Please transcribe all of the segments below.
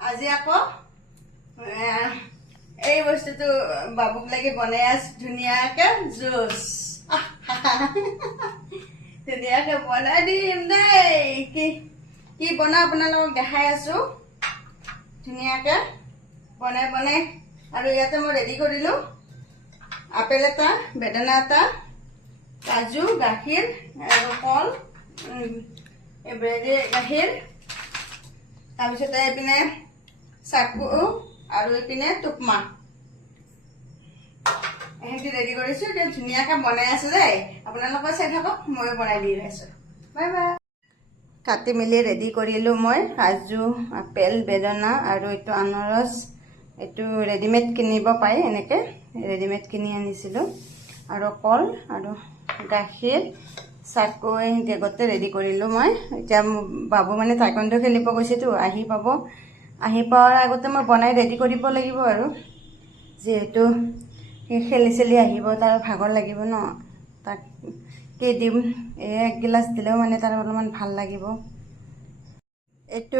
আজি আকৌ এই বস্তুটো বাবুক লাগি বনাই আছো ধুনীয়াকে জুচ ধুনীয়াকে বনাই দিম দেই কি কি বনাও আপোনালোকক দেখাই আছো ধুনীয়াকে বনাই বনাই আৰু ইয়াতে মই ৰেডি কৰিলো আপেল এটা বেদানা এটা কাজু গাখীৰ আৰু কল ব্ৰেডে গাখীৰ তাৰপিছতে এইপিনে চাকু আৰু এইপিনে টুকমা এহেঁতি ৰেডি কৰিছো এতিয়া ধুনীয়াকৈ বনাই আছো দেই আপোনালোকে চাই থাকক ময়ো বনাই দি আছো বাই বাই কাটি মেলি ৰেডি কৰিলোঁ মই কাজু আপেল বেদানা আৰু এইটো আনাৰস এইটো ৰেডিমেড কিনিব পায় এনেকৈ ৰেডিমেড কিনি আনিছিলোঁ আৰু কল আৰু গাখীৰ চাকু এহেঁতি গোটেই ৰেডি কৰিলোঁ মই এতিয়া বাবু মানে টাইকোৱাণ্ডো খেলিব গৈছেতো আহি পাব আহি পোৱাৰ আগতে মই বনাই ৰেডি কৰিব লাগিব আৰু যিহেতু খেলি চেলি আহিব তাৰ ভাগৰ লাগিব ন তাক কি দিম এক গিলাচ দিলেও মানে তাৰ অলপমান ভাল লাগিব এইটো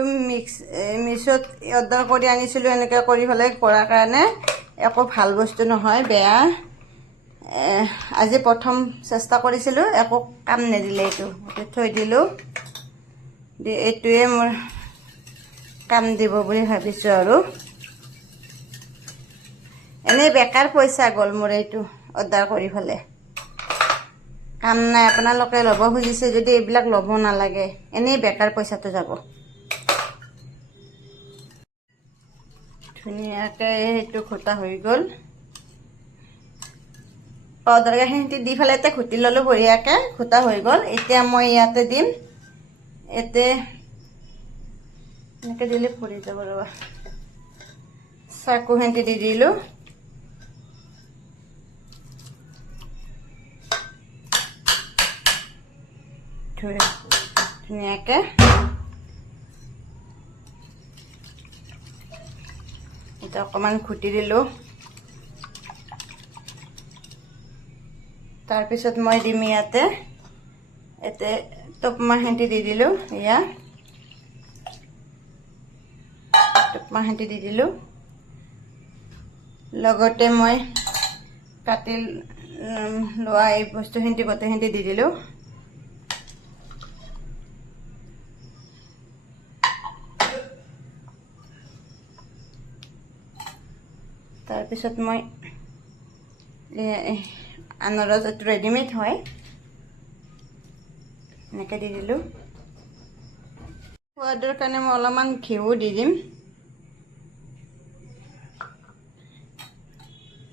মিছত অৰ্ডাৰ কৰি আনিছিলোঁ এনেকৈ কৰি পেলাই কৰাৰ কাৰণে একো ভাল বস্তু নহয় বেয়া আজি প্ৰথম চেষ্টা কৰিছিলোঁ একো কাম নিদিলে এইটো থৈ দিলোঁ এইটোৱে মোৰ কাম দিব বুলি ভাবিছোঁ আৰু এনেই বেকাৰ পইচা গ'ল মোৰ এইটো অৰ্ডাৰ কৰি পেলাই কাম নাই আপোনালোকে ল'ব খুজিছে যদি এইবিলাক ল'ব নালাগে এনেই বেকাৰ পইচাটো যাব ধুনীয়াকৈ সেইটো ঘোটা হৈ গ'ল পাউডাৰ গাখীৰ দি পেলাই এতিয়া ঘুটি ল'লোঁ বঢ়িয়াকৈ ঘোটা হৈ গ'ল এতিয়া মই ইয়াতে দিম ইয়াতে এনেকৈ দিলে পৰি যাব ৰ'বা চাকু সেঁতি দি দিলোঁ ধুনীয়াকৈ এতিয়া অকণমান ঘুটি দিলোঁ তাৰপিছত মই দিম ইয়াতে টুকমা সেঁতি দি দিলোঁ এয়া টুকমা সেঁতি দি দিলোঁ লগতে মই কাটি লোৱা এই বস্তুখিনি গোটেইখিনি দি দিলোঁ তাৰপিছত মই আনাৰস এইটো ৰেডিমেড হয় এনেকৈ দি দিলোঁ সোৱাদৰ কাৰণে মই অলপমান ঘিউ দি দিম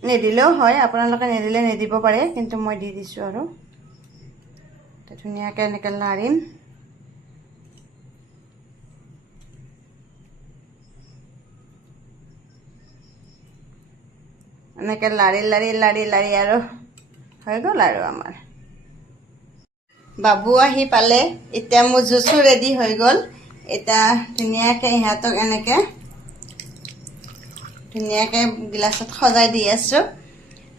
নিদিলেও হয় আপোনালোকে নিদিলে নিদিব পাৰে কিন্তু মই দি দিছোঁ আৰু ধুনীয়াকৈ এনেকৈ লাৰিম এনেকৈ লাৰি লাৰি লাৰি লাৰি আৰু হৈ গ'ল আৰু আমাৰ বাবু আহি পালে এতিয়া মোৰ জুচো ৰেডি হৈ গ'ল এতিয়া ধুনীয়াকৈ ইহঁতক এনেকৈ ধুনীয়াকৈ গিলাচত সজাই দি আছোঁ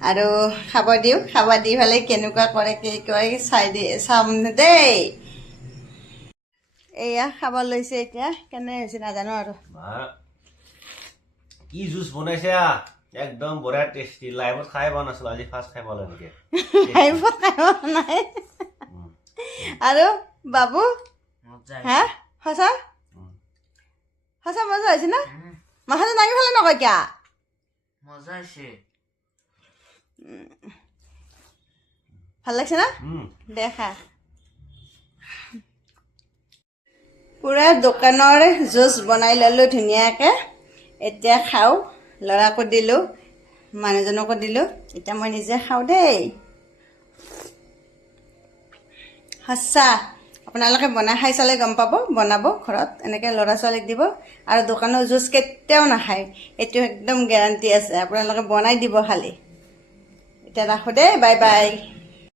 আৰু খাব দিওঁ খাব দি পেলাই কেনেকুৱা কৰে কি কৰে চাম দেই এয়া খাব লৈছে এতিয়া কেনে হৈছে নাজানো আৰু কি জুচ বনাইছে একদম বঢ়িয়া টেষ্টি লাইভত খাই পোৱা নাছিলোঁ আজি ফাৰ্ষ্ট খাই পালোঁ এনেকৈ লাইভত খাই পোৱা নাই আৰু বাবু হা সঁচা সঁচা মজা হৈছে না মাথাটো দাঙি পেলাই নকয় কিয়া মজা হৈছে ভাল লাগছে না দেখা পুৰা দোকানৰ জুচ বনাই ল'লোঁ ধুনীয়াকৈ এতিয়া খাওঁ ল'ৰাকো দিলোঁ মানুহজনকো দিলোঁ এতিয়া মই নিজে খাওঁ দেই সঁচা আপোনালোকে বনাই খাই চালে গম পাব বনাব ঘৰত এনেকৈ ল'ৰা ছোৱালীক দিব আৰু দোকানৰ জুচ কেতিয়াও নাখায় এইটো একদম গেৰাণ্টি আছে আপোনালোকে বনাই দিব খালি এতিয়া ৰাখোঁ দেই বাই বাই